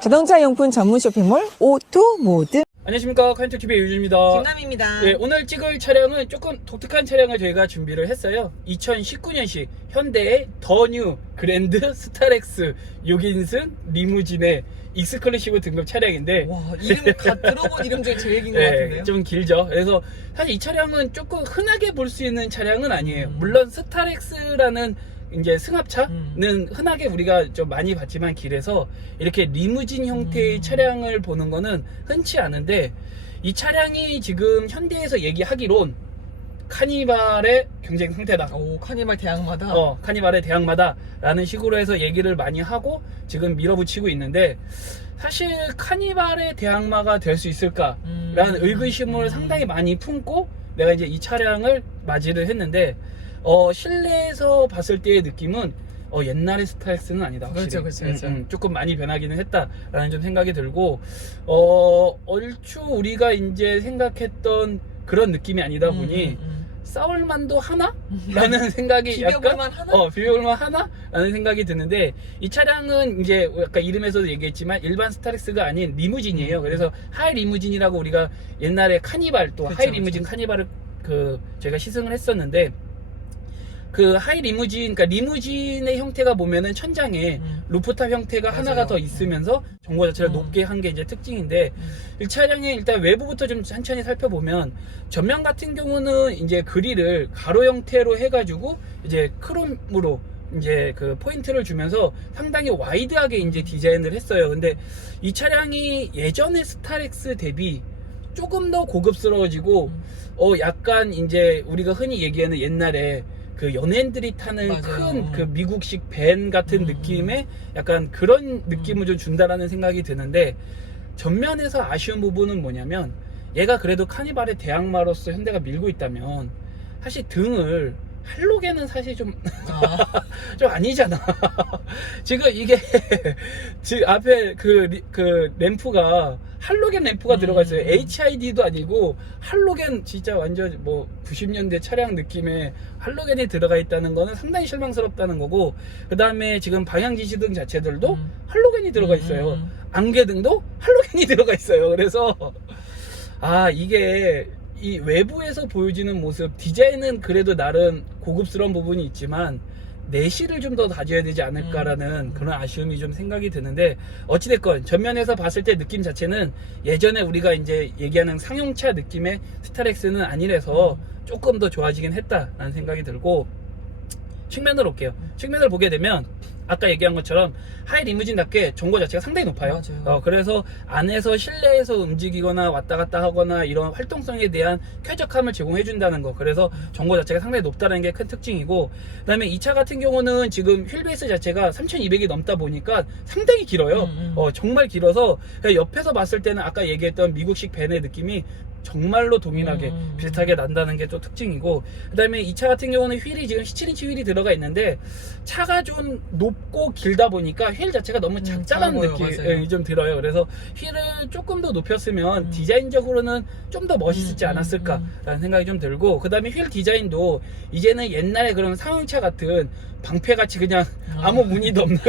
자동차 용품 전문 쇼핑몰 오토모드. 안녕하십니까, 카인터TV의 유주입니다. 김남입니다. 네, 오늘 찍을 차량은 조금 독특한 차량을 저희가 준비를 했어요. 2019년식 현대의 더 뉴 그랜드 스타렉스 6인승 리무진의 익스클루시브 등급 차량인데, 와, 이름 들어본 이름 중에 제일 긴 것 같은데요? 좀 길죠. 그래서 사실 이 차량은 조금 흔하게 볼 수 있는 차량은 아니에요. 물론 스타렉스라는 이제 승합차는 흔하게 우리가 좀 많이 봤지만 길에서 이렇게 리무진 형태의 차량을 보는 거는 흔치 않은데, 이 차량이 지금 현대에서 얘기하기론 카니발의 경쟁 상태다. 오, 카니발 대항마다? 카니발의 대항마다 라는 식으로 해서 얘기를 많이 하고 지금 밀어붙이고 있는데, 사실 카니발의 대항마가 될 수 있을까 라는 의구심을 상당히 많이 품고 내가 이제 이 차량을 맞이를 했는데, 실내에서 봤을 때의 느낌은 옛날의 스타렉스는 아니다, 확실히. 그렇죠. 조금 많이 변하기는 했다라는 좀 생각이 들고, 얼추 우리가 이제 생각했던 그런 느낌이 아니다 보니 싸울만도 하나? 라는 생각이 비벼볼만 하나? 비벼볼만 하나? 라는 생각이 드는데, 이 차량은 이제 아까 이름에서도 얘기했지만 일반 스타렉스가 아닌 리무진이에요. 그래서 하이 리무진이라고 우리가 옛날에 카니발 또 하이 리무진 카니발을 저희가 시승을 했었는데, 그 하이 리무진, 그러니까 리무진의 형태가 보면은 천장에 루프탑 형태가 하나가 더 있으면서 전고 자체를 높게 한 게 이제 특징인데, 이 차량의 일단 외부부터 좀 천천히 살펴보면, 전면 같은 경우는 이제 그릴을 가로 형태로 해가지고 이제 크롬으로 이제 그 포인트를 주면서 상당히 와이드하게 이제 디자인을 했어요. 근데 이 차량이 예전의 스타렉스 대비 조금 더 고급스러워지고, 약간 이제 우리가 흔히 얘기하는 옛날에 그 연예인들이 타는 큰 그 미국식 밴 같은 느낌의 약간 그런 느낌을 좀 준다라는 생각이 드는데, 전면에서 아쉬운 부분은 뭐냐면, 얘가 그래도 카니발의 대항마로서 현대가 밀고 있다면 사실 등을 할로겐은 사실 좀 아니잖아. 지금 이게 지금 앞에 그 램프가 할로겐 램프가 들어가 있어요. HID도 아니고 할로겐, 진짜 완전 뭐 90년대 차량 느낌의 할로겐이 들어가 있다는 거는 상당히 실망스럽다는 거고, 그 다음에 지금 방향 지시등 자체들도 할로겐이 들어가 있어요. 안개등도 할로겐이 들어가 있어요. 그래서 이게 이 외부에서 보여지는 모습, 디자인은 그래도 나름 고급스러운 부분이 있지만 내실을 좀 더 다져야 되지 않을까라는 그런 아쉬움이 좀 생각이 드는데, 어찌됐건 전면에서 봤을 때 느낌 자체는 예전에 우리가 이제 얘기하는 상용차 느낌의 스타렉스는 아니라서 조금 더 좋아지긴 했다라는 생각이 들고, 측면으로 올게요. 측면을 보게 되면 아까 얘기한 것처럼 하이 리무진답게 전고 자체가 상당히 높아요. 그래서 안에서 실내에서 움직이거나 왔다 갔다 하거나 이런 활동성에 대한 쾌적함을 제공해 준다는 거, 그래서 전고 자체가 상당히 높다는 게 큰 특징이고, 그 다음에 이 차 같은 경우는 지금 휠베이스 자체가 3200이 넘다 보니까 상당히 길어요. 정말 길어서 옆에서 봤을 때는 아까 얘기했던 미국식 밴의 느낌이 정말로 동일하게 비슷하게 난다는 게 또 특징이고, 그 다음에 이 차 같은 경우는 휠이 지금 17인치 휠이 들어가 있는데, 차가 좀 높고 길다 보니까 휠 자체가 너무 작다는 느낌이 좀 들어요. 그래서 휠을 조금 더 높였으면 디자인적으로는 좀 더 멋있지 않았을까라는 생각이 좀 들고, 그 다음에 휠 디자인도 이제는 옛날에 그런 상용차 같은 방패같이 그냥 아무 무늬도 없는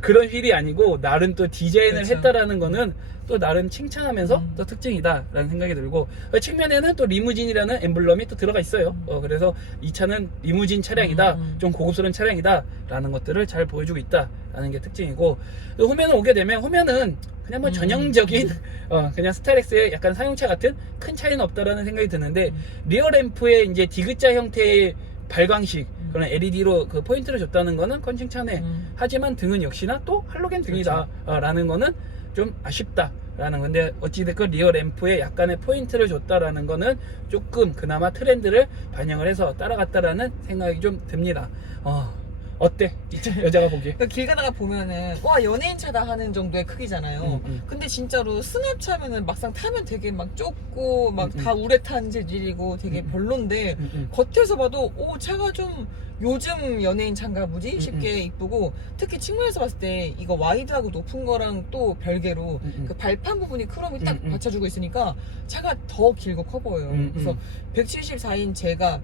그런 휠이 아니고 나름 또 디자인을 했다라는 거는 또 나름 칭찬하면서 또 특징이다 라는 생각이 들고, 측면에는 또 리무진이라는 엠블럼이 또 들어가 있어요. 그래서 이 차는 리무진 차량이다, 좀 고급스러운 차량이다 라는 것들을 잘 보여주고 있다 라는 게 특징이고, 후면을 오게 되면 후면은 그냥 뭐 전형적인 그냥 스타렉스의 약간 사용차 같은 큰 차이는 없다라는 생각이 드는데, 리어 램프에 이제 디귿자 형태의 발광식 그런 LED로 그 포인트를 줬다는 거는 그건 칭찬해. 하지만 등은 역시나 또 할로겐 등이다 라는 거는 좀 아쉽다라는 건데, 어찌됐건 리어 램프에 약간의 포인트를 줬다라는 거는 조금 그나마 트렌드를 반영을 해서 따라갔다라는 생각이 좀 듭니다. 어때? 여자가 보기에. 그길 가다가 보면은 와 연예인 차다 하는 정도의 크기잖아요. 근데 진짜로 승합차면은 막상 타면 되게 막 좁고 막 다 우레탄 재질이고 되게 별론데 겉에서 봐도 오 차가 좀 요즘 연예인 차인가 보지 싶게 이쁘고 특히 측면에서 봤을 때 이거 와이드하고 높은 거랑 또 별개로 그 발판 부분이 크롬이 딱 받쳐주고 있으니까 차가 더 길고 커 보여요. 그래서 174인 제가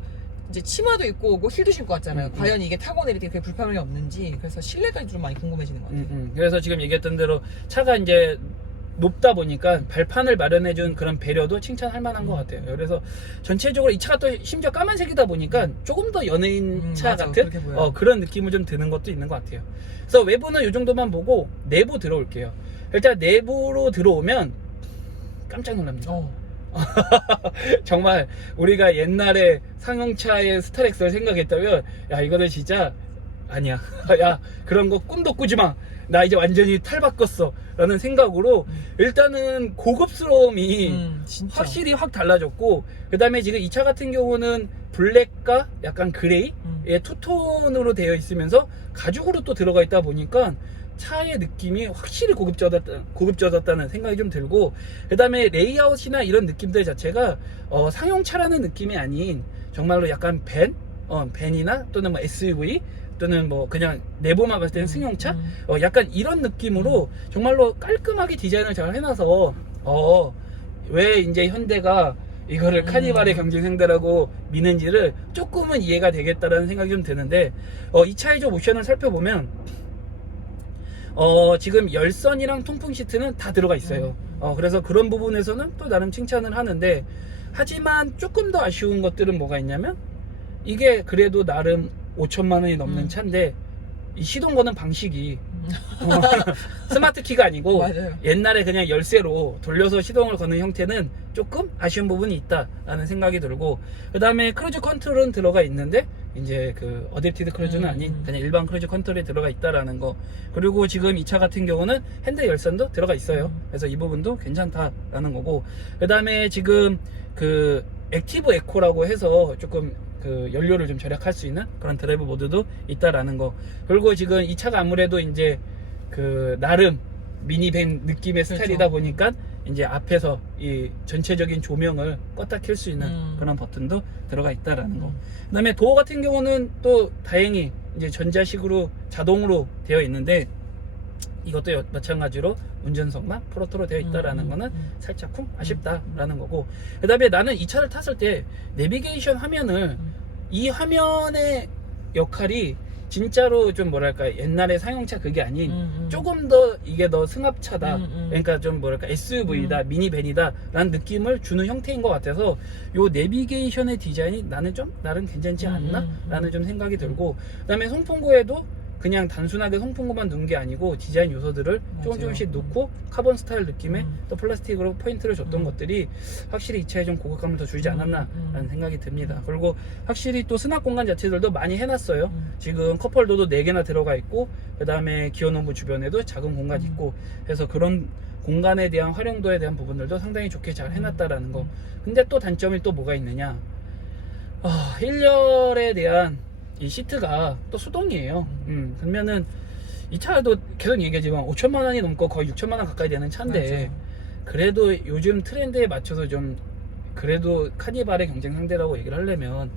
이제 치마도 입고 오고 힐도 신고 왔잖아요. 과연 이게 타고 내릴 때 그게 불편함이 없는지 그래서 실내까지 좀 많이 궁금해지는 것 같아요. 그래서 지금 얘기했던 대로 차가 이제 높다 보니까 발판을 마련해준 그런 배려도 칭찬할 만한 것 같아요. 그래서 전체적으로 이 차가 또 심지어 까만색이다 보니까 조금 더 연예인 차 맞아, 같은 그렇게 보여요. 그런 느낌을 좀 드는 것도 있는 것 같아요. 그래서 외부는 이 정도만 보고 내부 들어올게요. 일단 내부로 들어오면 깜짝 놀랍니다. 정말 우리가 옛날에 상용차의 스타렉스를 생각했다면 야 이거는 진짜 아니야. 야 그런 거 꿈도 꾸지 마. 나 이제 완전히 탈 바꿨어 라는 생각으로 일단은 고급스러움이 진짜. 확실히 확 달라졌고, 그 다음에 지금 이 차 같은 경우는 블랙과 약간 그레이의 투톤으로 되어 있으면서 가죽으로 또 들어가 있다 보니까 차의 느낌이 확실히 고급져졌다는 생각이 좀 들고, 그 다음에 레이아웃이나 이런 느낌들 자체가 상용차라는 느낌이 아닌 정말로 약간 밴이나 또는 뭐 SUV 또는 뭐 그냥 내부만 봤을 때는 승용차 약간 이런 느낌으로 정말로 깔끔하게 디자인을 잘 해놔서 왜 이제 현대가 이거를 카니발의 경쟁 상대라고 미는지를 조금은 이해가 되겠다라는 생각이 좀 드는데, 이 차의 좀 옵션을 살펴보면 지금 열선이랑 통풍 시트는 다 들어가 있어요. 그래서 그런 부분에서는 또 나름 칭찬을 하는데, 하지만 조금 더 아쉬운 것들은 뭐가 있냐면 이게 그래도 나름 5천만 원이 넘는 차인데 이 시동 거는 방식이 스마트 키가 아니고 맞아요. 옛날에 그냥 열쇠로 돌려서 시동을 거는 형태는 조금 아쉬운 부분이 있다라는 생각이 들고, 그 다음에 크루즈 컨트롤은 들어가 있는데 이제 그 어댑티드 크루즈는 아닌 그냥 일반 크루즈 컨트롤이 들어가 있다라는 거, 그리고 지금 이 차 같은 경우는 핸들 열선도 들어가 있어요. 그래서 이 부분도 괜찮다라는 거고, 그 다음에 지금 그 액티브 에코라고 해서 조금 그 연료를 좀 절약할 수 있는 그런 드라이브 모드도 있다라는 거, 그리고 지금 이 차가 아무래도 이제 그 나름 미니밴 느낌의 스타일이다 보니까 이제 앞에서 이 전체적인 조명을 껐다 켤 수 있는 그런 버튼도 들어가 있다라는 거. 그 다음에 도어 같은 경우는 또 다행히 이제 전자식으로 자동으로 되어 있는데 이것도 마찬가지로 운전석만 프로토로 되어 있다라는 거는 살짝쿵 아쉽다라는 거고, 그 다음에 나는 이 차를 탔을 때 내비게이션 화면을 이 화면의 역할이 진짜로 좀 뭐랄까 옛날에 상용차 그게 아닌 조금 더 이게 더 승합차다, 그러니까 좀 뭐랄까 SUV다 미니밴이다 라는 느낌을 주는 형태인 것 같아서 요 내비게이션의 디자인이 나는 좀 나름 괜찮지 않나 라는 좀 생각이 들고, 그 다음에 송풍구에도 그냥 단순하게 송풍구만 넣은 게 아니고 디자인 요소들을 조금씩 넣고 카본 스타일 느낌의 또 플라스틱으로 포인트를 줬던 것들이 확실히 이 차에 좀 고급감을 더 주지 않았나 라는 생각이 듭니다. 그리고 확실히 또 수납 공간 자체들도 많이 해놨어요. 지금 컵홀더도 4개나 들어가 있고, 그 다음에 기어노브 주변에도 작은 공간이 있고 해서 그런 공간에 대한 활용도에 대한 부분들도 상당히 좋게 잘 해놨다라는 거. 근데 또 단점이 또 뭐가 있느냐, 1열에 대한 이 시트가 또 수동이에요. 그러면은 이 차도 계속 얘기하지만 5천만 원이 넘고 거의 6천만 원 가까이 되는 차인데, 맞아. 그래도 요즘 트렌드에 맞춰서 좀 그래도 카니발의 경쟁 상대라고 얘기를 하려면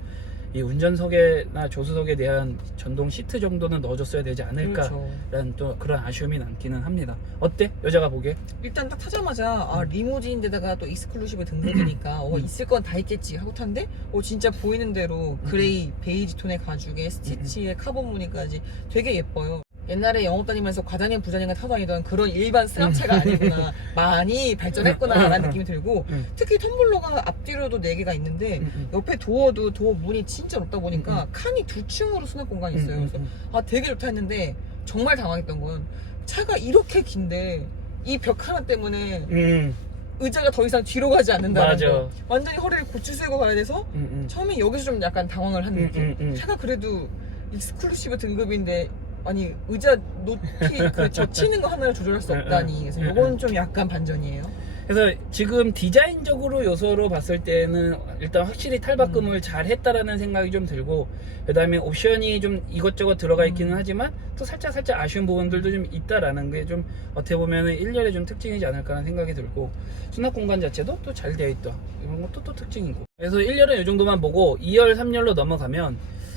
이 운전석이나 조수석에 대한 전동 시트 정도는 넣어줬어야 되지 않을까라는 또 그런 아쉬움이 남기는 합니다. 어때? 여자가 보기에? 일단 딱 타자마자 리무진인데다가 또 익스클루시브 등급이니까 있을 건 다 있겠지 하고 탔는데 진짜 보이는 대로 그레이 베이지 톤의 가죽에 스티치에 카본 무늬까지 되게 예뻐요. 옛날에 영업 다니면서 과장님 부장님과 타고 다니던 그런 일반 승합차가 아니구나, 많이 발전했구나 라는 느낌이 들고, 특히 텀블러가 앞뒤로도 4개가 있는데 옆에 도어도 도어 문이 진짜 높다 보니까 칸이 2층으로 수납 공간이 있어요. 그래서 되게 좋다 했는데 정말 당황했던 건 차가 이렇게 긴데 이 벽 하나 때문에 의자가 더 이상 뒤로 가지 않는다는 맞아. 거, 완전히 허리를 고추 세고 가야 돼서 처음에 여기서 좀 약간 당황을 한 느낌. 차가 그래도 익스클루시브 등급인데 아니 의자 높이 그 젖히는 거 하나를 조절할 수 없다니, 그래서 이건 좀 약간 반전이에요. 그래서 지금 디자인적으로 요소로 봤을 때는 일단 확실히 탈바꿈을 잘 했다라는 생각이 좀 들고, 그 다음에 옵션이 좀 이것저것 들어가 있기는 하지만 또 살짝 아쉬운 부분들도 좀 있다라는 게 좀 어떻게 보면은 1열의 좀 특징이지 않을까라는 생각이 들고, 수납 공간 자체도 또 잘 되어 있다, 이런 것도 또 특징이고. 그래서 1열은 이 정도만 보고 2열, 3열로 넘어가면,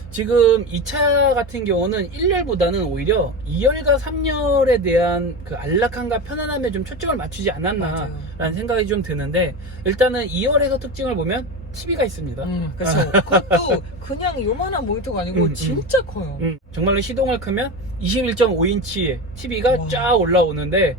지금 이 차 같은 경우는 1열보다는 오히려 2열과 3열에 대한 그 안락함과 편안함에 좀 초점을 맞추지 않았나 라는 생각이 좀 드는데, 일단은 2열에서 특징을 보면 TV가 있습니다. 그렇죠. 그것도 그냥 요만한 모니터가 아니고 진짜 커요. 정말로 시동을 크면 21.5인치의 TV가 와. 쫙 올라오는데,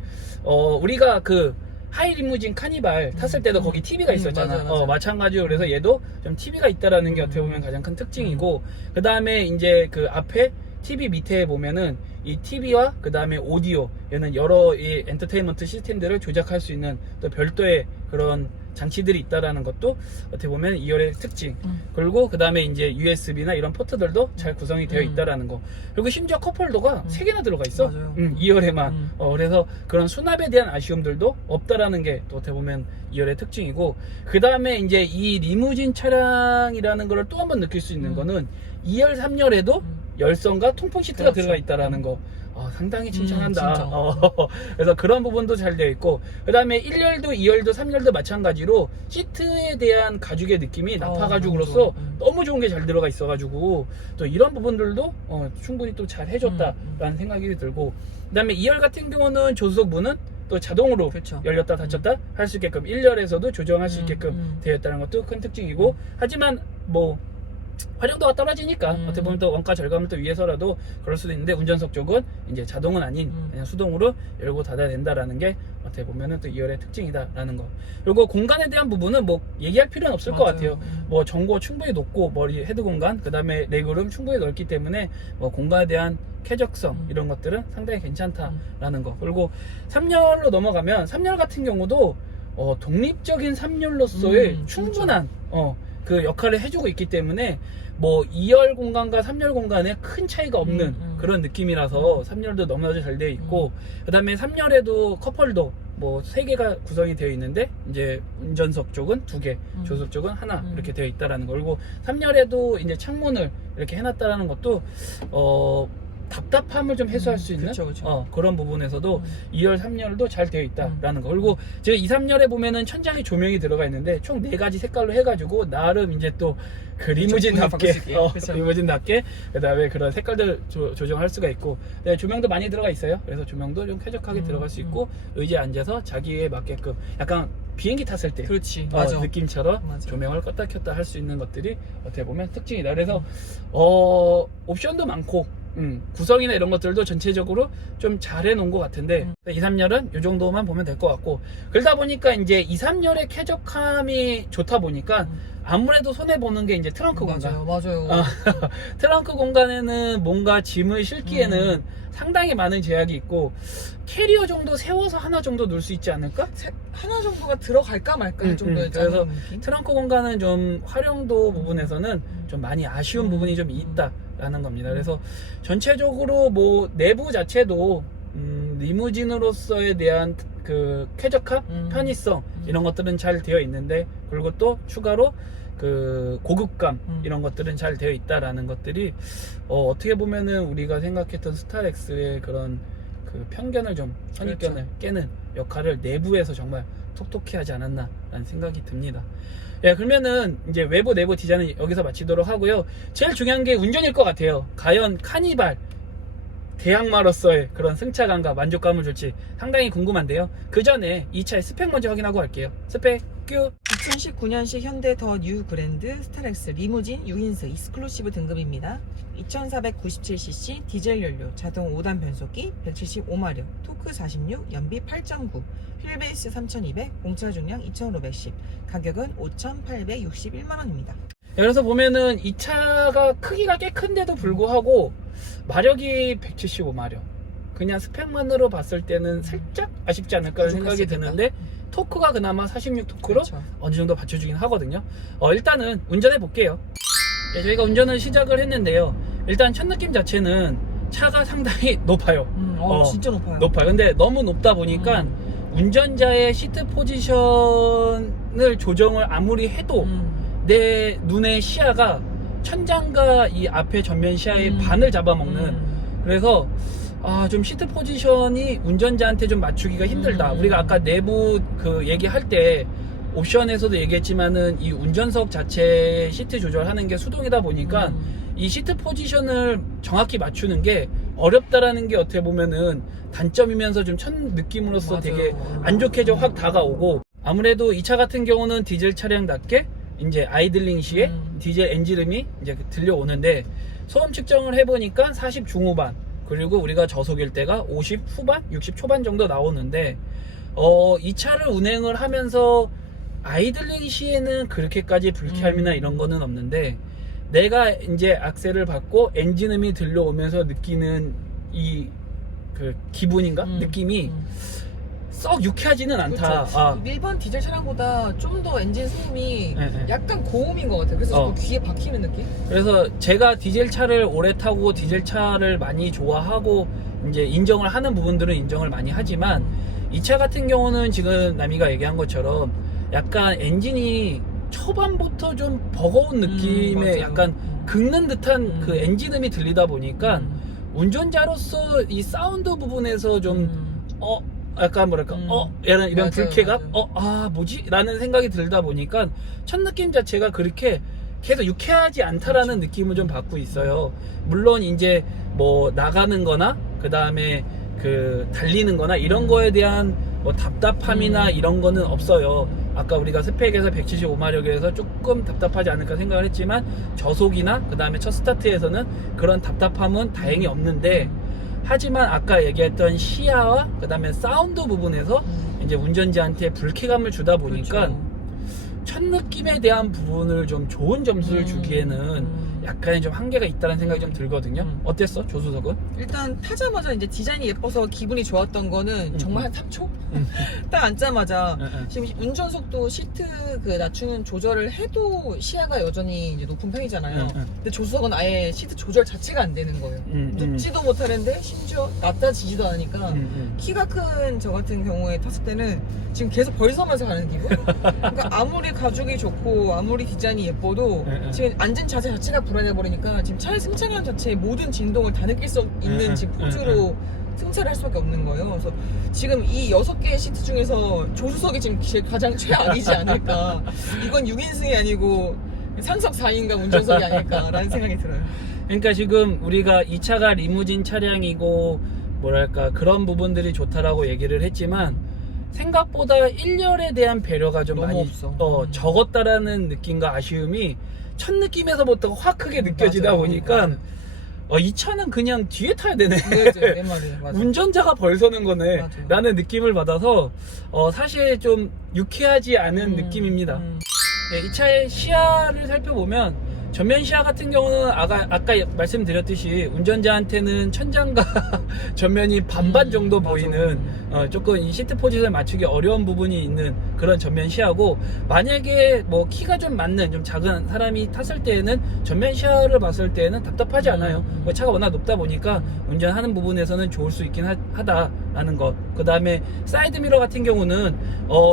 우리가 그 하이 리무진 카니발 탔을 때도 거기 TV가 있었잖아. 맞아. 마찬가지로 그래서 얘도 좀 TV가 있다라는 게 어떻게 보면 가장 큰 특징이고, 그 다음에 이제 그 앞에 TV 밑에 보면은 이 TV와 그 다음에 오디오, 얘는 여러 이 엔터테인먼트 시스템들을 조작할 수 있는 또 별도의 그런 장치들이 있다라는 것도 어떻게 보면 2열의 특징. 그리고 그 다음에 이제 USB나 이런 포트들도 잘 구성이 되어 있다라는 거. 그리고 심지어 컵홀더가 3개나 들어가 있어. 맞아요. 2열에만. 그래서 그런 수납에 대한 아쉬움들도 없다라는 게 또 어떻게 보면 2열의 특징이고, 그 다음에 이제 이 리무진 차량이라는 걸 또 한 번 느낄 수 있는 거는 2열, 3열에도 열선과 통풍 시트가 그렇죠. 들어가 있다라는 거. 상당히 칭찬한다. 진짜. 그래서 그런 부분도 잘 되어 있고, 그 다음에 1열도 2열도 3열도 마찬가지로 시트에 대한 가죽의 느낌이 나파 가죽으로서 너무 좋은 게 잘 들어가 있어가지고, 또 이런 부분들도 충분히 또 잘 해줬다라는 생각이 들고, 그 다음에 2열 같은 경우는 조수석 문은 또 자동으로 그렇죠. 열렸다 닫혔다 할 수 있게끔 1열에서도 조정할 수 있게끔 되어 있다는 것도 큰 특징이고, 하지만 뭐 활용도가 떨어지니까 어떻게 보면 또 원가 절감을 또 위해서라도 그럴 수도 있는데, 운전석 쪽은 이제 자동은 아닌 그냥 수동으로 열고 닫아야 된다라는 게 어떻게 보면은 또 2열의 특징이다라는 거. 그리고 공간에 대한 부분은 뭐 얘기할 필요는 없을 것 같아요. 뭐 전고 충분히 높고, 머리 헤드 공간, 그 다음에 레그룸 충분히 넓기 때문에 뭐 공간에 대한 쾌적성 이런 것들은 상당히 괜찮다라는 거. 그리고 3열로 넘어가면 3열 같은 경우도 독립적인 3열로서의 충분한 그 역할을 해주고 있기 때문에, 뭐 2열 공간과 3열 공간에 큰 차이가 없는 그런 느낌이라서 3열도 너무나도 잘 되어 있고, 그 다음에 3열에도 컵홀더 뭐 3개가 구성이 되어 있는데, 이제 운전석 쪽은 2개, 조수석 쪽은 하나 이렇게 되어 있다라는 거. 그리고 3열에도 이제 창문을 이렇게 해놨다라는 것도 답답함을 좀 해소할 수 있는 그쵸. 그런 부분에서도 2열, 3열도 잘 되어 있다라는 거. 그리고 제가 2, 3열에 보면은 천장에 조명이 들어가 있는데 총 4가지 색깔로 해가지고 나름 이제 또 그 리무진답게 리무진답게 그 다음에 그런 색깔들 조정할 수가 있고, 네, 조명도 많이 들어가 있어요. 그래서 조명도 좀 쾌적하게 들어갈 수 있고, 의자에 앉아서 자기에 맞게끔 약간 비행기 탔을 때 그렇지. 맞아. 느낌처럼 맞아. 조명을 껐다 켰다 할 수 있는 것들이 어떻게 보면 특징이다. 그래서 옵션도 많고, 구성이나 이런 것들도 전체적으로 좀 잘 해놓은 것 같은데, 2, 3열은 이 정도만 보면 될 것 같고, 그러다 보니까 이제 2, 3열의 쾌적함이 좋다 보니까 아무래도 손해보는 게 이제 트렁크 공간. 맞아요. 트렁크 공간에는 뭔가 짐을 실기에는 상당히 많은 제약이 있고, 캐리어 정도 세워서 하나 정도 넣을 수 있지 않을까? 하나 정도가 들어갈까 말까 할 정도의 그래서 느낌? 트렁크 공간은 좀 활용도 부분에서는 좀 많이 아쉬운 부분이 좀 있다라는 겁니다. 그래서 전체적으로 뭐 내부 자체도 리무진으로서에 대한 그 쾌적함, 편의성 이런 것들은 잘 되어 있는데, 그리고 또 추가로 그 고급감 이런 것들은 잘 되어 있다라는 것들이 어떻게 보면은 우리가 생각했던 스타렉스의 그런 그 편견을 좀, 선입견을 그렇죠. 깨는 역할을 내부에서 정말 톡톡히 하지 않았나라는 생각이 듭니다. 예, 그러면은 이제 외부 내부 디자인은 여기서 마치도록 하고요. 제일 중요한 게 운전일 것 같아요. 과연 카니발 대항마로서의 그런 승차감과 만족감을 줄지 상당히 궁금한데요. 그 전에 이 차의 스펙 먼저 확인하고 갈게요. 스펙 큐. 2019년식 현대 더 뉴 그랜드 스타렉스 리무진 6인승 익스클루시브 등급입니다. 2497cc 디젤 연료, 자동 5단 변속기, 175마력, 토크 46, 연비 8.9, 휠베이스 3200, 공차 중량 2510, 가격은 5,861만원입니다. 그래서 보면은 이 차가 크기가 꽤 큰데도 불구하고 마력이 175마력. 그냥 스펙만으로 봤을 때는 살짝 아쉽지 않을까 생각이 드는데, 토크가 그나마 46 토크로 그렇죠. 어느 정도 받쳐주긴 하거든요. 일단은 운전해 볼게요. 네, 저희가 운전을 시작을 했는데요. 일단 첫 느낌 자체는 차가 상당히 높아요. 진짜 높아요. 높아요. 근데 너무 높다 보니까 운전자의 시트 포지션을 조정을 아무리 해도 내 눈의 시야가 천장과 이 앞에 전면 시야의 반을 잡아먹는 그래서 좀 시트 포지션이 운전자한테 좀 맞추기가 힘들다. 우리가 아까 내부 그 얘기할 때 옵션에서도 얘기했지만은 이 운전석 자체의 시트 조절하는 게 수동이다 보니까 이 시트 포지션을 정확히 맞추는 게 어렵다라는 게 어떻게 보면은 단점이면서 좀 첫 느낌으로서 맞아요. 되게 안 좋게 좀 확 다가오고 아무래도 이 차 같은 경우는 디젤 차량답게 이제 아이들링 시에 디젤 엔진음이 이제 들려오는데 소음 측정을 해보니까 40 중후반 그리고 우리가 저속일 때가 50 후반, 60 초반 정도 나오는데 이 차를 운행을 하면서 아이들링 시에는 그렇게까지 불쾌함이나 이런 거는 없는데 내가 이제 악셀을 밟고 엔진음이 들려오면서 느끼는 이 그 기분인가? 느낌이 썩 유쾌하지는 않다. 그렇죠. 일반 디젤 차량보다 좀 더 엔진 소음이 네. 약간 고음인 것 같아요. 그래서 자꾸 귀에 박히는 느낌? 그래서 제가 디젤 차를 오래 타고 디젤 차를 많이 좋아하고 이제 인정을 하는 부분들은 인정을 많이 하지만 이 차 같은 경우는 지금 남이가 얘기한 것처럼 약간 엔진이 초반부터 좀 버거운 느낌의 맞아요. 약간 긁는 듯한 그 엔진음이 들리다 보니까 운전자로서 이 사운드 부분에서 좀 약간 뭐랄까 이런 맞아요, 불쾌감 맞아요. 뭐지? 라는 생각이 들다 보니까 첫 느낌 자체가 그렇게 계속 유쾌하지 않다라는 느낌을 좀 받고 있어요. 물론 이제 뭐 나가는 거나 그 다음에 그 달리는 거나 이런 거에 대한 뭐 답답함이나 이런 거는 없어요. 아까 우리가 스펙에서 175마력에서 조금 답답하지 않을까 생각을 했지만 저속이나 그 다음에 첫 스타트에서는 그런 답답함은 다행히 없는데 하지만 아까 얘기했던 시야와 그 다음에 사운드 부분에서 이제 운전자한테 불쾌감을 주다 보니까 그렇죠. 첫 느낌에 대한 부분을 좀 좋은 점수를 주기에는 약간의 좀 한계가 있다는 생각이 좀 들거든요. 어땠어? 조수석은? 일단 타자마자 이제 디자인이 예뻐서 기분이 좋았던 거는 정말 한 3초? 딱 앉자마자 지금 운전속도 시트 그 낮추는 조절을 해도 시야가 여전히 이제 높은 편이잖아요. 근데 조수석은 아예 시트 조절 자체가 안 되는 거예요. 눕지도 못하는데 심지어 낮아지지도 않으니까 키가 큰 저 같은 경우에 탔을 때는 지금 계속 벌서면서 가는 기분? 그러니까 아무리 가죽이 좋고 아무리 디자인이 예뻐도 지금 앉은 자세 자체가 불안해버리니까 지금 차의 승차감 자체의 모든 진동을 다 느낄 수 있는 지금 포즈로 승차를 할 수밖에 없는 거예요. 그래서 지금 이 6개의 시트 중에서 조수석이 지금 가장 최악이지 않을까. 이건 6인승이 아니고 상석 4인가 운전석이 아닐까라는 생각이 들어요. 그러니까 지금 우리가 이 차가 리무진 차량이고 뭐랄까 그런 부분들이 좋다라고 얘기를 했지만 생각보다 1열에 대한 배려가 좀 너무 많이 없어. 적었다라는 느낌과 아쉬움이 첫 느낌에서부터 확 크게 느껴지다 맞아요. 보니까 맞아요. 이 차는 그냥 뒤에 타야 되네. 내 말이에요. 맞아요. 운전자가 벌서는 거네. 맞아요. 라는 느낌을 받아서 사실 좀 유쾌하지 않은 느낌입니다. 네, 이 차의 시야를 살펴보면 전면 시야 같은 경우는 아까 말씀드렸듯이 운전자한테는 천장과 전면이 반반 정도 보이는 조금 이 시트 포지션을 맞추기 어려운 부분이 있는 그런 전면 시야고 만약에 뭐 키가 좀 맞는 좀 작은 사람이 탔을 때에는 전면 시야를 봤을 때에는 답답하지 않아요. 뭐 차가 워낙 높다 보니까 운전하는 부분에서는 좋을 수 있긴 하다라는 것. 그 다음에 사이드미러 같은 경우는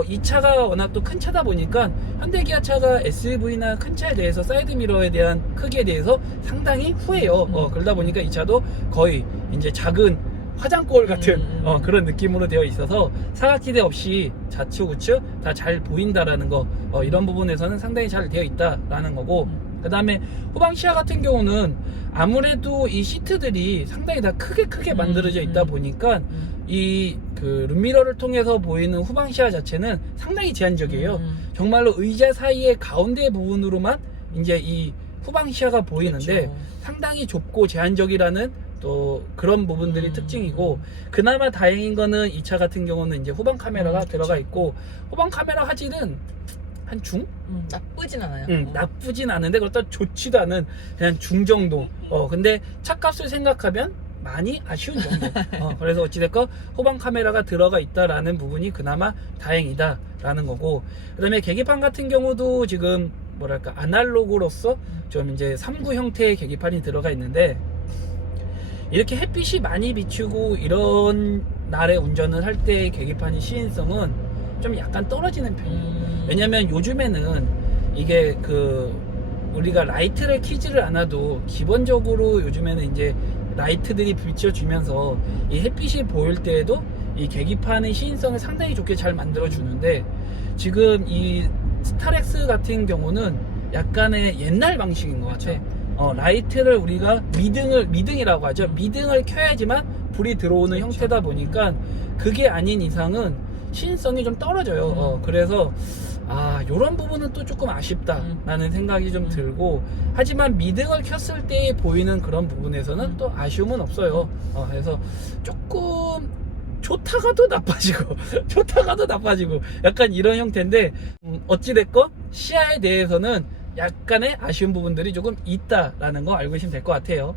이 차가 워낙 또 큰 차다 보니까 현대기아차가 SUV나 큰 차에 대해서 사이드미러에 대한 크기에 대해서 상당히 후해요. 그러다 보니까 이 차도 거의 이제 작은 화장거울 같은 그런 느낌으로 되어 있어서 사각지대 없이 좌측 우측 다 잘 보인다라는 거 이런 부분에서는 상당히 잘 되어 있다라는 거고 그 다음에 후방 시야 같은 경우는 아무래도 이 시트들이 상당히 다 크게 만들어져 있다 보니까 이 그 룸미러를 통해서 보이는 후방 시야 자체는 상당히 제한적이에요. 정말로 의자 사이의 가운데 부분으로만 이제 이 후방 시야가 보이는데 그렇죠. 상당히 좁고 제한적이라는 또 그런 부분들이 특징이고 그나마 다행인 거는 이 차 같은 경우는 이제 후방 카메라가 들어가 있고 후방 카메라 화질은 한 중? 나쁘진 않아요. 나쁘진 않은데 그렇다 좋지도 않은 그냥 중 정도. 근데 차값을 생각하면 많이 아쉬운 정도. 그래서 어찌됐건 후방 카메라가 들어가 있다라는 부분이 그나마 다행이다라는 거고 그 다음에 계기판 같은 경우도 지금 뭐랄까 아날로그로서 좀 이제 3구 형태의 계기판이 들어가 있는데 이렇게 햇빛이 많이 비추고 이런 날에 운전을 할 때 계기판의 시인성은 좀 약간 떨어지는 편이에요. 왜냐면 요즘에는 이게 우리가 라이트를 켜지를 않아도 기본적으로 요즘에는 이제 라이트들이 비춰주면서 이 햇빛이 보일 때에도 이 계기판의 시인성을 상당히 좋게 잘 만들어 주는데, 지금 이 스타렉스 같은 경우는 약간의 옛날 방식인 것 같아. 라이트를 우리가 미등이라고 하죠. 미등을 켜야지만 불이 들어오는 그렇죠. 형태다 보니까 그게 아닌 이상은 시인성이 좀 떨어져요. 그래서 요런 부분은 또 조금 아쉽다라는 생각이 좀 들고, 하지만 미등을 켰을 때 보이는 그런 부분에서는 또 아쉬움은 없어요. 그래서 조금 좋다가도 나빠지고 좋다가도 나빠지고 약간 이런 형태인데, 어찌됐건 시야에 대해서는 약간의 아쉬운 부분들이 조금 있다라는 거 알고 계시면 될 것 같아요.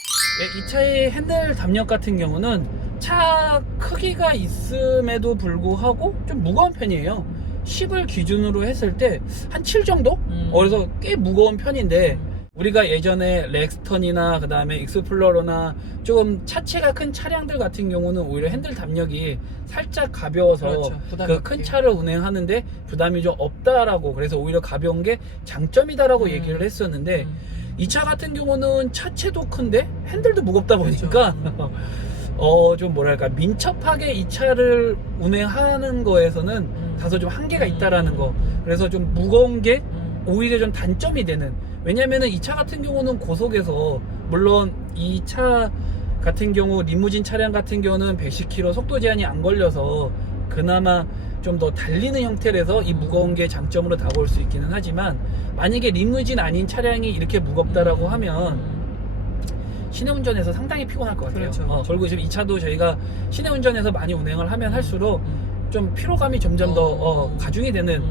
이 차의 핸들 담력 같은 경우는 차 크기가 있음에도 불구하고 좀 무거운 편이에요. 10을 기준으로 했을 때 한 7 정도? 그래서 꽤 무거운 편인데, 우리가 예전에 렉스턴이나 그 다음에 익스플로러나 조금 차체가 큰 차량들 같은 경우는 오히려 핸들 담력이 살짝 가벼워서 그렇죠. 부담이 그 큰 없게. 차를 운행하는데 부담이 좀 없다라고, 그래서 오히려 가벼운 게 장점이다라고 얘기를 했었는데, 이 차 같은 경우는 차체도 큰데 핸들도 무겁다 보니까 좀 뭐랄까 민첩하게 이 차를 운행하는 거에서는 다소 좀 한계가 있다라는 거. 그래서 좀 무거운 게 오히려 좀 단점이 되는, 왜냐면은 이 차 같은 경우는 고속에서, 물론 이 차 같은 경우 리무진 차량 같은 경우는 110km 속도 제한이 안 걸려서 그나마 좀 더 달리는 형태라서 이 무거운 게 장점으로 다가올 수 있기는 하지만, 만약에 리무진 아닌 차량이 이렇게 무겁다라고 하면 시내 운전에서 상당히 피곤할 것 같아요. 그렇죠. 그리고 지금 이 차도 저희가 시내 운전에서 많이 운행을 하면 할수록 좀 피로감이 점점 더 가중이 되는,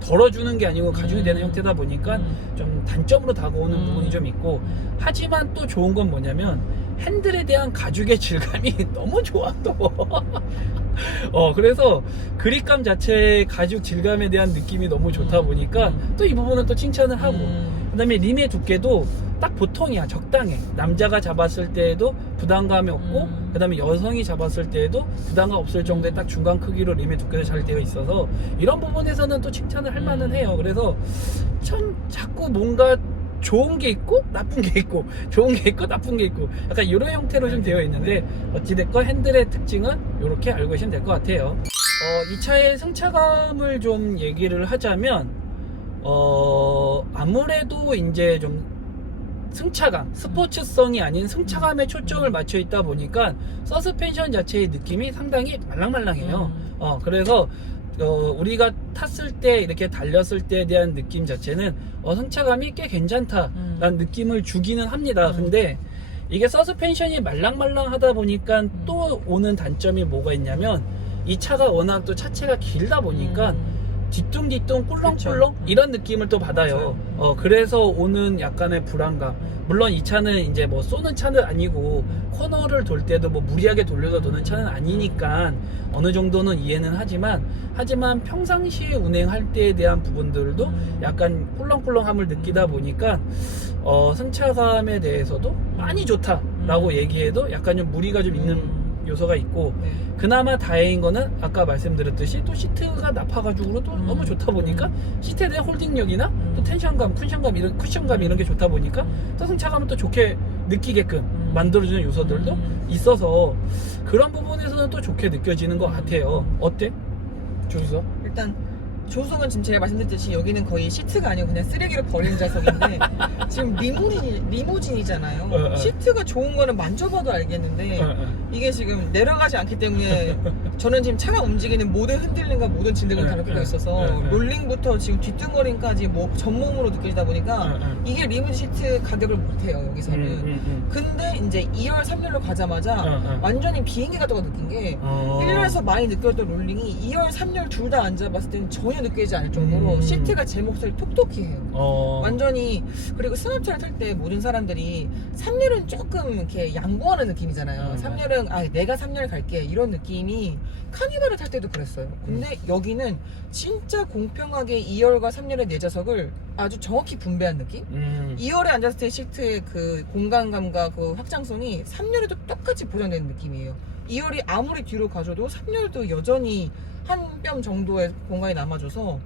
덜어주는 게 아니고 가중이 되는 형태다 보니까 좀 단점으로 다가오는 부분이 좀 있고, 하지만 또 좋은 건 뭐냐면 핸들에 대한 가죽의 질감이 너무 좋아 또. 그래서 그립감 자체의 가죽 질감에 대한 느낌이 너무 좋다 보니까 또 이 부분은 또 칭찬을 하고, 그 다음에 림의 두께도 딱 보통이야. 적당해. 남자가 잡았을 때에도 부담감이 없고, 그 다음에 여성이 잡았을 때에도 부담감 없을 정도의 딱 중간 크기로 림의 두께가 잘 되어 있어서 이런 부분에서는 또 칭찬을 할 만은 해요. 그래서 참 자꾸 뭔가 좋은 게 있고 나쁜 게 있고, 좋은 게 있고 나쁜 게 있고, 약간 이런 형태로 좀 되어 있는데, 어찌됐건 핸들의 특징은 이렇게 알고 계시면 될 것 같아요. 이 차의 승차감을 좀 얘기를 하자면, 아무래도 이제 좀 승차감, 스포츠성이 아닌 승차감에 초점을 맞춰 있다 보니까 서스펜션 자체의 느낌이 상당히 말랑말랑해요. 그래서 우리가 탔을 때, 이렇게 달렸을 때에 대한 느낌 자체는 승차감이 꽤 괜찮다라는 느낌을 주기는 합니다. 근데 이게 서스펜션이 말랑말랑하다 보니까 또 오는 단점이 뭐가 있냐면, 이 차가 워낙 또 차체가 길다 보니까 뒤뚱뒤뚱 꿀렁꿀렁 그렇죠. 이런 느낌을 또 받아요. 그래서 오는 약간의 불안감. 물론 이 차는 이제 뭐 쏘는 차는 아니고 코너를 돌 때도 뭐 무리하게 돌려서 도는 차는 아니니까 어느 정도는 이해는 하지만 평상시에 운행할 때에 대한 부분들도 약간 꿀렁꿀렁함을 느끼다 보니까 승차감에 대해서도 많이 좋다라고 얘기해도 약간 좀 무리가 좀 있는 요소가 있고, 그나마 다행인 거는 아까 말씀드렸듯이 또 시트가 나파가지고 또 너무 좋다 보니까 시트에 대한 홀딩력이나 또 텐션감, 쿠션감 이런 게 좋다 보니까 또 승차감을 또 좋게 느끼게끔 만들어주는 요소들도 있어서 그런 부분에서는 또 좋게 느껴지는 것 같아요. 어때? 조수석? 일단 조수석은 지금 제가 말씀드렸듯이 여기는 거의 시트가 아니고 그냥 쓰레기를 버리는 좌석인데 지금 리무진이잖아요. 시트가 좋은 거는 만져봐도 알겠는데 이게 지금 내려가지 않기 때문에 저는 지금 차가 움직이는 모든 흔들림과 모든 진동을 다 느끼고 있어서 롤링부터 지금 뒤뚱거림까지 뭐 전몸으로 느껴지다 보니까 이게 리무진 시트 가격을 못해요 여기서는. 근데 이제 2열 3열로 가자마자 완전히 비행기 같다고 느낀 게 1열에서 많이 느꼈던 롤링이 2열 3열 둘 다 앉아봤을 때는 전혀 느끼지 않을 정도로 시트가 제 몫을 톡톡히 해요. 완전히. 그리고 승합차를 탈 때 모든 사람들이 3열은 조금 이렇게 양보하는 느낌이잖아요. 3열은 내가 3열 갈게 이런 느낌이 카니발을 탈 때도 그랬어요. 근데 여기는 진짜 공평하게 2열과 3열의 내좌석을 아주 정확히 분배한 느낌? 2열에 앉았을 때 시트의 그 공간감과 그 확장성이 3열에도 똑같이 보장되는 느낌이에요. 2열이 아무리 뒤로 가줘도 3열도 여전히 한 뼘 정도의 공간이 남아줘서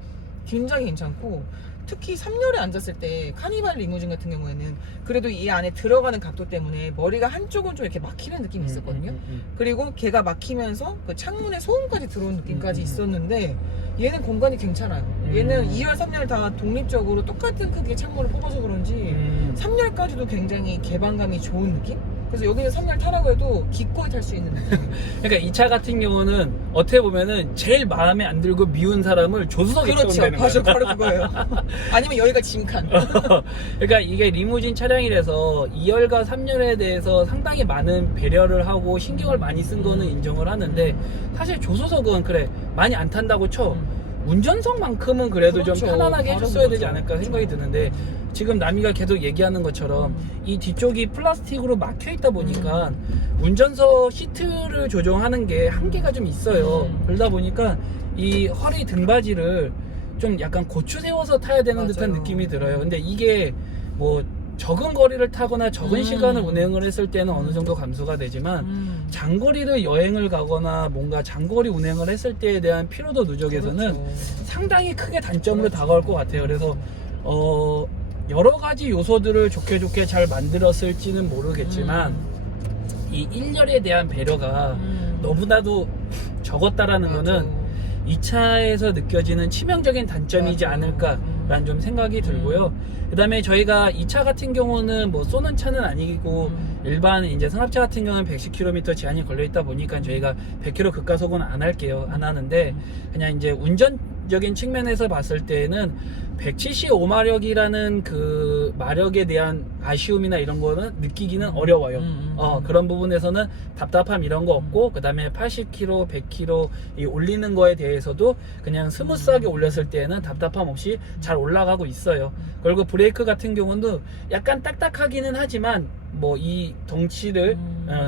굉장히 괜찮고, 특히 3열에 앉았을 때 카니발 리무진 같은 경우에는 그래도 이 안에 들어가는 각도 때문에 머리가 한쪽은 좀 이렇게 막히는 느낌이 있었거든요. 그리고 걔가 막히면서 그 창문에 소음까지 들어오는 느낌까지 있었는데 얘는 공간이 괜찮아요. 얘는 2열, 3열 다 독립적으로 똑같은 크기의 창문을 뽑아서 그런지 3열까지도 굉장히 개방감이 좋은 느낌? 그래서 여기는 3열 타라고 해도 기꺼이 탈 수 있는 느낌. 그러니까 이 차 같은 경우는 어떻게 보면은 제일 마음에 안 들고 미운 사람을 조수석에 그렇죠. 태운다는 거예요. 바로 그거예요. 아니면 여기가 짐칸. 그러니까 이게 리무진 차량이라서 2열과 3열에 대해서 상당히 많은 배려를 하고 신경을 많이 쓴 거는 인정을 하는데, 사실 조수석은 그래 많이 안 탄다고 쳐 운전석만큼은 그래도 그렇죠. 좀 편안하게 해줬어야 그렇죠. 되지 않을까 생각이 드는데, 지금 남이가 계속 얘기하는 것처럼 이 뒤쪽이 플라스틱으로 막혀 있다 보니까 운전석 시트를 조정하는 게 한계가 좀 있어요. 그러다 보니까 이 허리 등받이를 좀 약간 고추 세워서 타야 되는 맞아요. 듯한 느낌이 들어요. 근데 이게 뭐 적은 거리를 타거나 적은 시간을 운행을 했을 때는 어느 정도 감소가 되지만 장거리를 여행을 가거나 뭔가 장거리 운행을 했을 때에 대한 피로도 누적에서는 그렇죠. 상당히 크게 단점으로 다가올 것 같아요. 그래서 여러 가지 요소들을 좋게 잘 만들었을지는 모르겠지만 이 1열에 대한 배려가 너무나도 적었다라는 거는 이 차에서 느껴지는 치명적인 단점이지 않을까라는 좀 생각이 들고요. 그 다음에 저희가 이 차 같은 경우는 뭐 쏘는 차는 아니고 일반 이제 승합차 같은 경우는 110km 제한이 걸려 있다 보니까 저희가 100km 급가속은 안 하는데 그냥 이제 운전적인 측면에서 봤을 때는 175마력이라는 그 마력에 대한 아쉬움이나 이런 거는 느끼기는 어려워요. 그런 부분에서는 답답함 이런 거 없고, 그 다음에 80km, 100km 이 올리는 거에 대해서도 그냥 스무스하게 올렸을 때는 답답함 없이 잘 올라가고 있어요. 그리고 브레이크 같은 경우도 약간 딱딱하기는 하지만 뭐 이 덩치를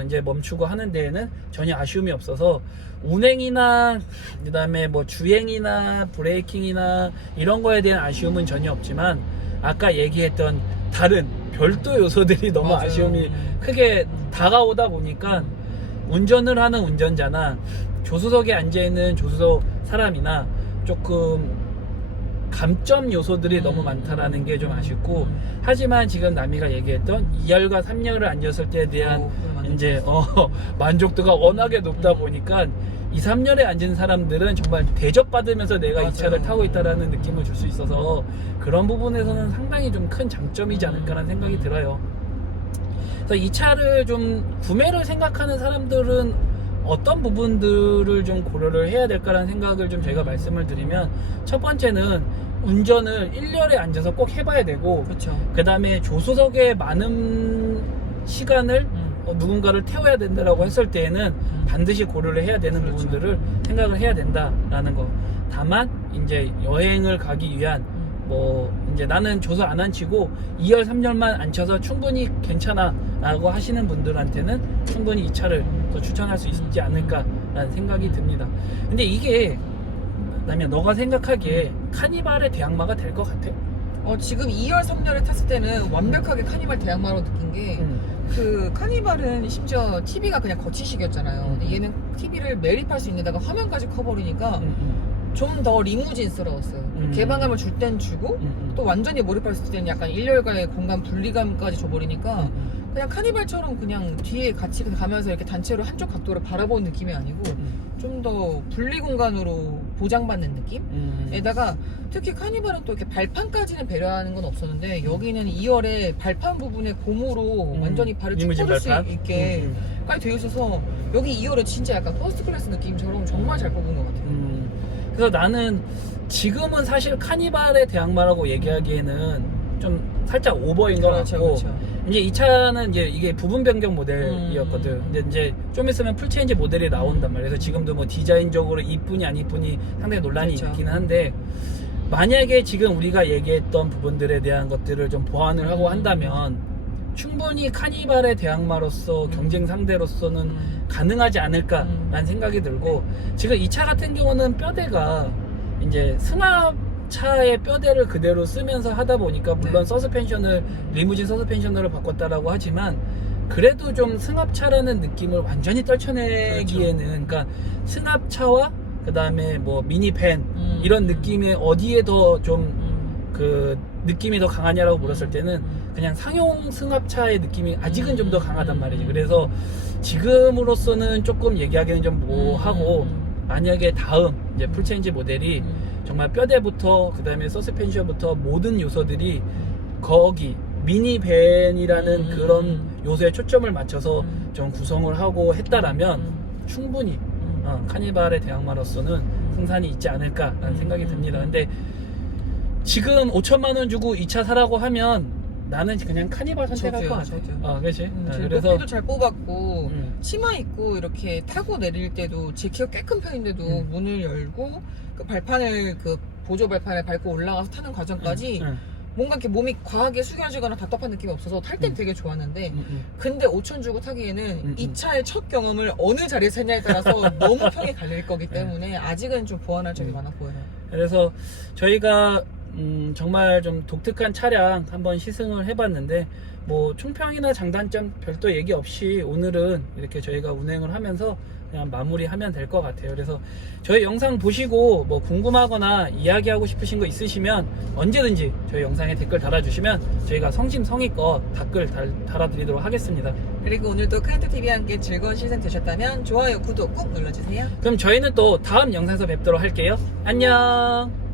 이제 멈추고 하는 데에는 전혀 아쉬움이 없어서 운행이나 그 다음에 뭐 주행이나 브레이킹이나 이런 거에 대한 아쉬움은 전혀 없지만, 아까 얘기했던 다른 별도 요소들이 너무 맞아요. 아쉬움이 크게 다가오다 보니까 운전을 하는 운전자나 조수석에 앉아있는 조수석 사람이나 조금 감점 요소들이 너무 많다라는 게 좀 아쉽고, 하지만 지금 남이가 얘기했던 2열과 3열을 앉았을 때에 대한 이제 만족도가 워낙에 높다 보니까 2, 3열에 앉은 사람들은 정말 대접받으면서 내가 이 차를 타고 있다라는 느낌을 줄 수 있어서 그런 부분에서는 상당히 좀 큰 장점이지 않을까라는 생각이 들어요. 그래서 이 차를 좀 구매를 생각하는 사람들은 어떤 부분들을 좀 고려를 해야 될까라는 생각을 좀 저희가 말씀을 드리면, 첫 번째는 운전을 1열에 앉아서 꼭 해봐야 되고, 그렇죠. 그 다음에 조수석에 많은 시간을 누군가를 태워야 된다라고 했을 때에는 반드시 고려를 해야 되는 그렇죠. 부분들을 생각을 해야 된다라는 거. 다만 이제 여행을 가기 위한 뭐 이제 나는 조수 안 앉히고 2열 3열만 앉혀서 충분히 괜찮아 라고 하시는 분들한테는 충분히 이 차를 더 추천할 수 있지 않을까라는 생각이 듭니다. 근데 이게 그다음에 너가 생각하기에 카니발의 대항마가 될 것 같아? 지금 2열, 3열을 탔을 때는 완벽하게 카니발 대항마로 느낀 게, 그 카니발은 심지어 TV가 그냥 거치식이었잖아요. 근데 얘는 TV를 매립할 수 있는 데다가 화면까지 커버리니까 좀 더 리무진스러웠어요. 개방감을 줄 땐 주고 또 완전히 몰입할 수 있을 때는 약간 1열과의 공간 분리감까지 줘버리니까 그냥 카니발처럼 그냥 뒤에 같이 가면서 이렇게 단체로 한쪽 각도를 바라보는 느낌이 아니고 좀 더 분리 공간으로 보장받는 느낌에다가, 특히 카니발은 또 이렇게 발판까지는 배려하는 건 없었는데 여기는 2열에 발판 부분에 고무로 완전히 발을 쭉 리무진 뻗을 수 발판? 있게 까지 되어 있어서 여기 2열은 진짜 약간 퍼스트 클래스 느낌처럼 정말 잘 뽑은 것 같아요. 그래서 나는 지금은 사실 카니발의 대항마라고 얘기하기에는 좀 살짝 오버인 것 그렇죠, 같고 그렇죠. 이제 이 차는 이제 이게 부분 변경 모델이었거든. 근데 이제 좀 있으면 풀체인지 모델이 나온단 말이야. 그래서 지금도 뭐 디자인적으로 이쁘니 안 이쁘니 상당히 논란이 그렇죠. 있긴 한데 만약에 지금 우리가 얘기했던 부분들에 대한 것들을 좀 보완을 하고 한다면 충분히 카니발의 대항마로서 경쟁 상대로서는 가능하지 않을까라는 생각이 들고 지금 이 차 같은 경우는 뼈대가 이제 승합차의 뼈대를 그대로 쓰면서 하다 보니까 물론 네. 서스펜션을 리무진 서스펜션으로 바꿨다라고 하지만 그래도 좀 승합차라는 느낌을 완전히 떨쳐내기에는 그러니까 승합차와 그 다음에 뭐 미니밴 이런 느낌의 어디에 더 좀 그 느낌이 더 강하냐라고 물었을 때는 그냥 상용 승합차의 느낌이 아직은 좀 더 강하단 말이지. 그래서 지금으로서는 조금 얘기하기는 좀 뭐하고 만약에 다음 이제 풀체인지 모델이 정말 뼈대부터 그 다음에 서스펜션부터 모든 요소들이 거기 미니밴이라는 그런 요소에 초점을 맞춰서 좀 구성을 하고 했다라면 충분히 카니발의 대항마로서는 승산이 있지 않을까라는 생각이 듭니다. 근데 지금 5천만 원 주고 이 차 사라고 하면 나는 그냥 카니발 선택할 것 같아. 그렇지. 그래서 높이도 잘 뽑았고 음. 치마 입고 이렇게 타고 내릴 때도 제 키가 꽤 큰 편인데도 문을 열고 그 발판을 그 보조 발판을 밟고 올라가서 타는 과정까지 뭔가 이렇게 몸이 과하게 숙여지거나 답답한 느낌이 없어서 탈 땐 되게 좋았는데 근데 5천 주고 타기에는 이 차의 첫 경험을 어느 자리에서 했냐에 따라서 너무 평이 갈릴 거기 때문에 아직은 좀 보완할 점이 많아 보여요. 그래서 저희가 정말 좀 독특한 차량 한번 시승을 해봤는데 뭐 총평이나 장단점 별도 얘기 없이 오늘은 이렇게 저희가 운행을 하면서 그냥 마무리하면 될 것 같아요. 그래서 저희 영상 보시고 뭐 궁금하거나 이야기하고 싶으신 거 있으시면 언제든지 저희 영상에 댓글 달아주시면 저희가 성심성의껏 댓글 달아드리도록 하겠습니다. 그리고 오늘도 카인트TV와 함께 즐거운 시즌 되셨다면 좋아요, 구독 꼭 눌러주세요. 그럼 저희는 또 다음 영상에서 뵙도록 할게요. 안녕.